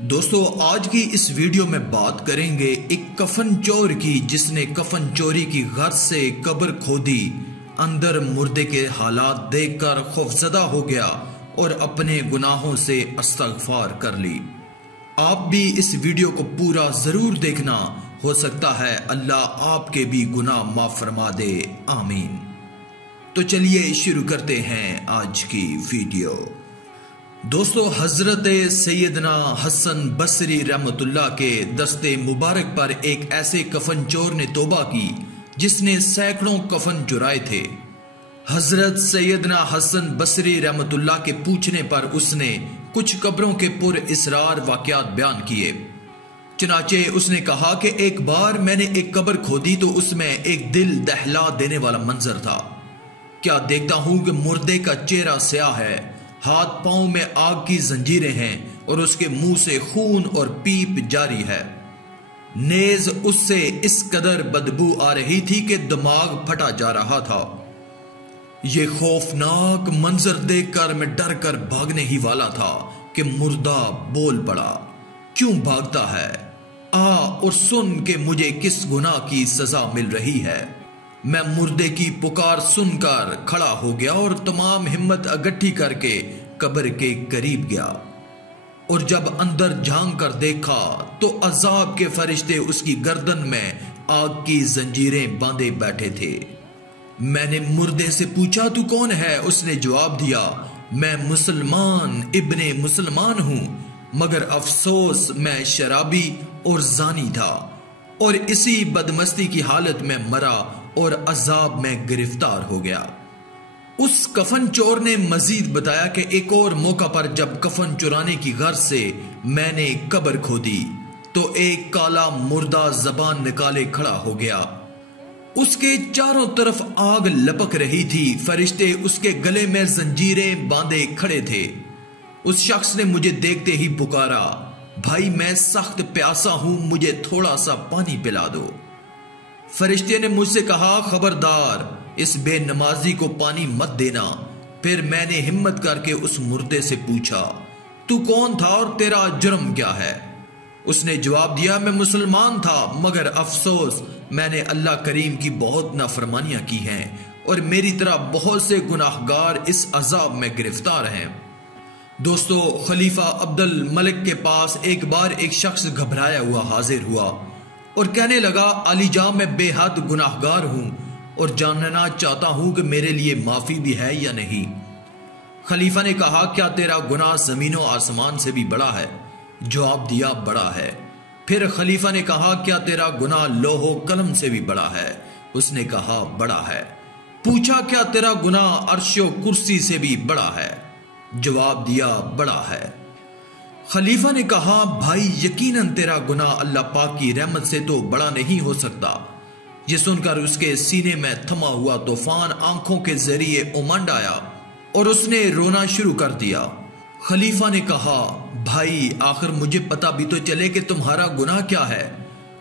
दोस्तों, आज की इस वीडियो में बात करेंगे एक कफन चोर की जिसने कफन चोरी की गर्ज से कब्र खोदी, अंदर मुर्दे के हालात देखकर खौफजदा हो गया और अपने गुनाहों से इस्तग़फ़ार कर ली। आप भी इस वीडियो को पूरा जरूर देखना, हो सकता है अल्लाह आपके भी गुनाह माफ फरमा दे, आमीन। तो चलिए शुरू करते हैं आज की वीडियो। दोस्तों, हजरत सैयदना हसन बसरी रहमतुल्लाह के दस्ते मुबारक पर एक ऐसे कफन चोर ने तौबा की जिसने सैकड़ों कफन चुराए थे। हजरत सैयदना हसन बसरी रहमतुल्लाह के पूछने पर उसने कुछ कब्रों के पुर इसरार वाकयात बयान किए। चुनाचे उसने कहा कि एक बार मैंने एक कब्र खोदी तो उसमें एक दिल दहला देने वाला मंजर था। क्या देखता हूं कि मुर्दे का चेहरा स्याह है, हाथ पांव में आग की जंजीरें हैं और उसके मुंह से खून और पीप जारी है। नेज उससे इस कदर बदबू आ रही थी कि दिमाग फटा जा रहा था। यह खौफनाक मंजर देखकर मैं डर कर भागने ही वाला था कि मुर्दा बोल पड़ा, क्यों भागता है? आ और सुन के मुझे किस गुनाह की सजा मिल रही है। मैं मुर्दे की पुकार सुनकर खड़ा हो गया और तमाम हिम्मत इकट्ठी करके कब्र के करीब गया और जब अंदर झांक कर देखा तो अजाब के फरिश्ते उसकी गर्दन में आग की जंजीरें बांधे बैठे थे। मैंने मुर्दे से पूछा, तू कौन है? उसने जवाब दिया, मैं मुसलमान इब्ने मुसलमान हूं, मगर अफसोस मैं शराबी और जानी था और इसी बदमस्ती की हालत में मरा और अजाब में गिरफ्तार हो गया। उस कफन चोर ने मजीद बताया कि एक और मौका पर जब कफन चुराने की गर्ज से मैंने कब्र खोदी तो एक काला मुर्दा जबान निकाले खड़ा हो गया। उसके चारों तरफ आग लपक रही थी। फरिश्ते उसके गले में जंजीरें बांधे खड़े थे। उस शख्स ने मुझे देखते ही पुकारा, भाई मैं सख्त प्यासा हूं, मुझे थोड़ा सा पानी पिला दो। फरिश्ते ने मुझसे कहा, खबरदार इस बेनमाजी को पानी मत देना। फिर मैंने हिम्मत करके उस मुर्दे से पूछा, तू कौन था और तेरा जुर्म क्या है? उसने जवाब दिया, मैं मुसलमान था, मगर अफसोस मैंने अल्लाह करीम की बहुत नाफरमानियां की हैं और मेरी तरह बहुत से गुनाहगार इस अजाब में गिरफ्तार हैं। दोस्तों, खलीफा अब्दुल मलिक के पास एक बार एक शख्स घबराया हुआ हाजिर हुआ और कहने लगा, अलीजा मैं बेहद गुनाहगार हूं और जानना चाहता हूं कि मेरे लिए माफी भी है या नहीं। खलीफा ने कहा, क्या तेरा गुनाह जमीनों आसमान से भी बड़ा है? जवाब दिया, बड़ा है। फिर खलीफा ने कहा, क्या तेरा गुनाह लोहो कलम से भी बड़ा है? उसने कहा, बड़ा है। पूछा, क्या तेरा गुनाह अर्शो कुर्सी से भी बड़ा है? जवाब दिया, बड़ा है। खलीफा ने कहा, भाई यकीनन तेरा गुनाह अल्लाह पाक की रहमत से तो बड़ा नहीं हो सकता। ये सुनकर उसके सीने में थमा हुआ तूफान आंखों के जरिए उमंड आया और उसने रोना शुरू कर दिया। खलीफा ने कहा, भाई आखिर मुझे पता भी तो चले कि तुम्हारा गुनाह क्या है।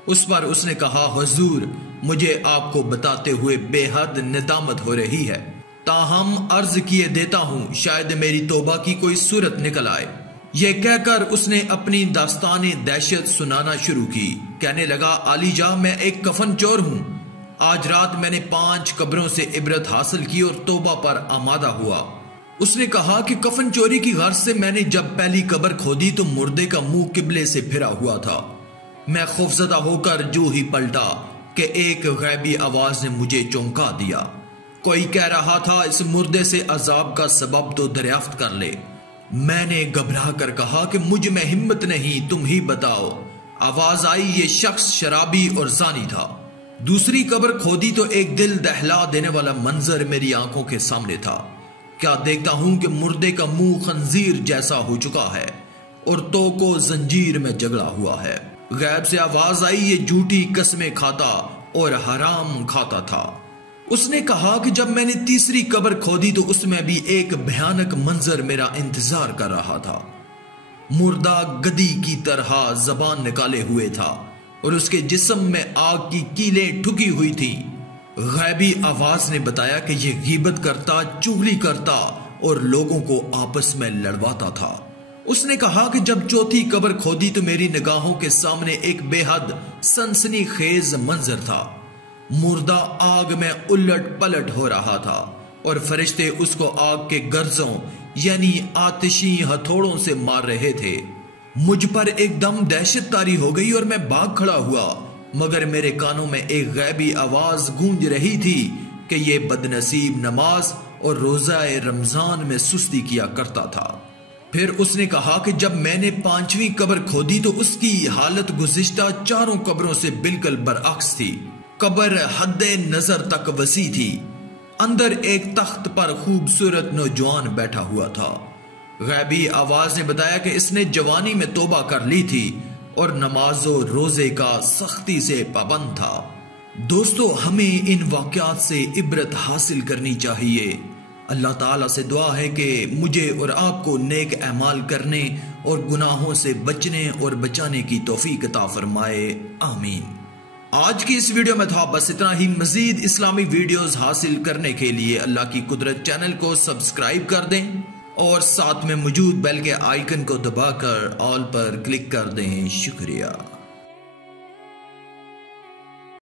उस पर उसने कहा, हुजूर मुझे आपको बताते हुए बेहद निदामत हो रही है, ताहम अर्ज किए देता हूं शायद मेरी तौबा की कोई सूरत निकल आए। यह कहकर उसने अपनी दास्ताने दहशत सुनाना शुरू की। कहने लगा, आलीजा मैं एक कफन चोर हूं। आज रात मैंने 5 कब्रों से इबरत हासिल की और तौबा पर आमादा हुआ। उसने कहा कि कफन चोरी की गर्ज से मैंने जब पहली कब्र खोदी तो मुर्दे का मुंह किबले से फिरा हुआ था। मैं खौफजदा होकर जो ही पलटा कि एक गैबी आवाज ने मुझे चौंका दिया। कोई कह रहा था, इस मुर्दे से अजाब का सबब तो दरियाफ्त कर ले। मैंने घबरा कर कहा कि मुझ में हिम्मत नहीं, तुम ही बताओ। आवाज आई, ये शख्स शराबी और जानी था। दूसरी कब्र खोदी तो एक दिल दहला देने वाला मंजर मेरी आंखों के सामने था। क्या देखता हूं कि मुर्दे का मुंह खंजीर जैसा हो चुका है और तो को जंजीर में जगड़ा हुआ है। गैब से आवाज आई, ये झूठी कस्में खाता और हराम खाता था। उसने कहा कि जब मैंने तीसरी कब्र खोदी तो उसमें भी एक भयानक मंजर मेरा इंतजार कर रहा था। मुर्दा गधी की तरह जबान निकाले हुए था और उसके जिस्म में आग की कीलें ठुकी हुई थी। गैबी आवाज ने बताया कि यह गीबत करता, चुगली करता और लोगों को आपस में लड़वाता था उसने कहा कि जब चौथी कब्र खोदी तो मेरी निगाहों के सामने एक बेहद सनसनीखेज मंजर था। मुर्दा आग में उलट पलट हो रहा था और फरिश्ते उसको आग के गर्जों यानी आतिशी हथौड़ों से मार रहे थे। मुझ पर एकदम दहशत तारी हो गई और मैं भाग खड़ा हुआ, मगर मेरे कानों में एक गैबी आवाज गूंज रही थी कि ये बदनसीब नमाज और रोज़ाए रमजान में सुस्ती किया करता था। फिर उसने कहा कि जब मैंने 5वीं कब्र खोदी तो उसकी हालत गुज़िश्ता 4 कब्रों से बिल्कुल बरअक्स थी। कब्र हद्दे नजर तक वसी थी। अंदर एक तख्त पर खूबसूरत नौजवान बैठा हुआ था। गैबी आवाज ने बताया कि इसने जवानी में तौबा कर ली थी और नमाजो रोजे का सख्ती से पाबंद था। दोस्तों, हमें इन वाक़यात से इबरत हासिल करनी चाहिए। अल्लाह ताला से दुआ है कि मुझे और आपको नेक अमाल करने और गुनाहों से बचने और बचाने की तौफीक अता फरमाए। आमीन। आज की इस वीडियो में था बस इतना ही। मजीद इस्लामी वीडियोस हासिल करने के लिए अल्लाह की कुदरत चैनल को सब्सक्राइब कर दें और साथ में मौजूद बेल के आइकन को दबाकर ऑल पर क्लिक कर दें। शुक्रिया।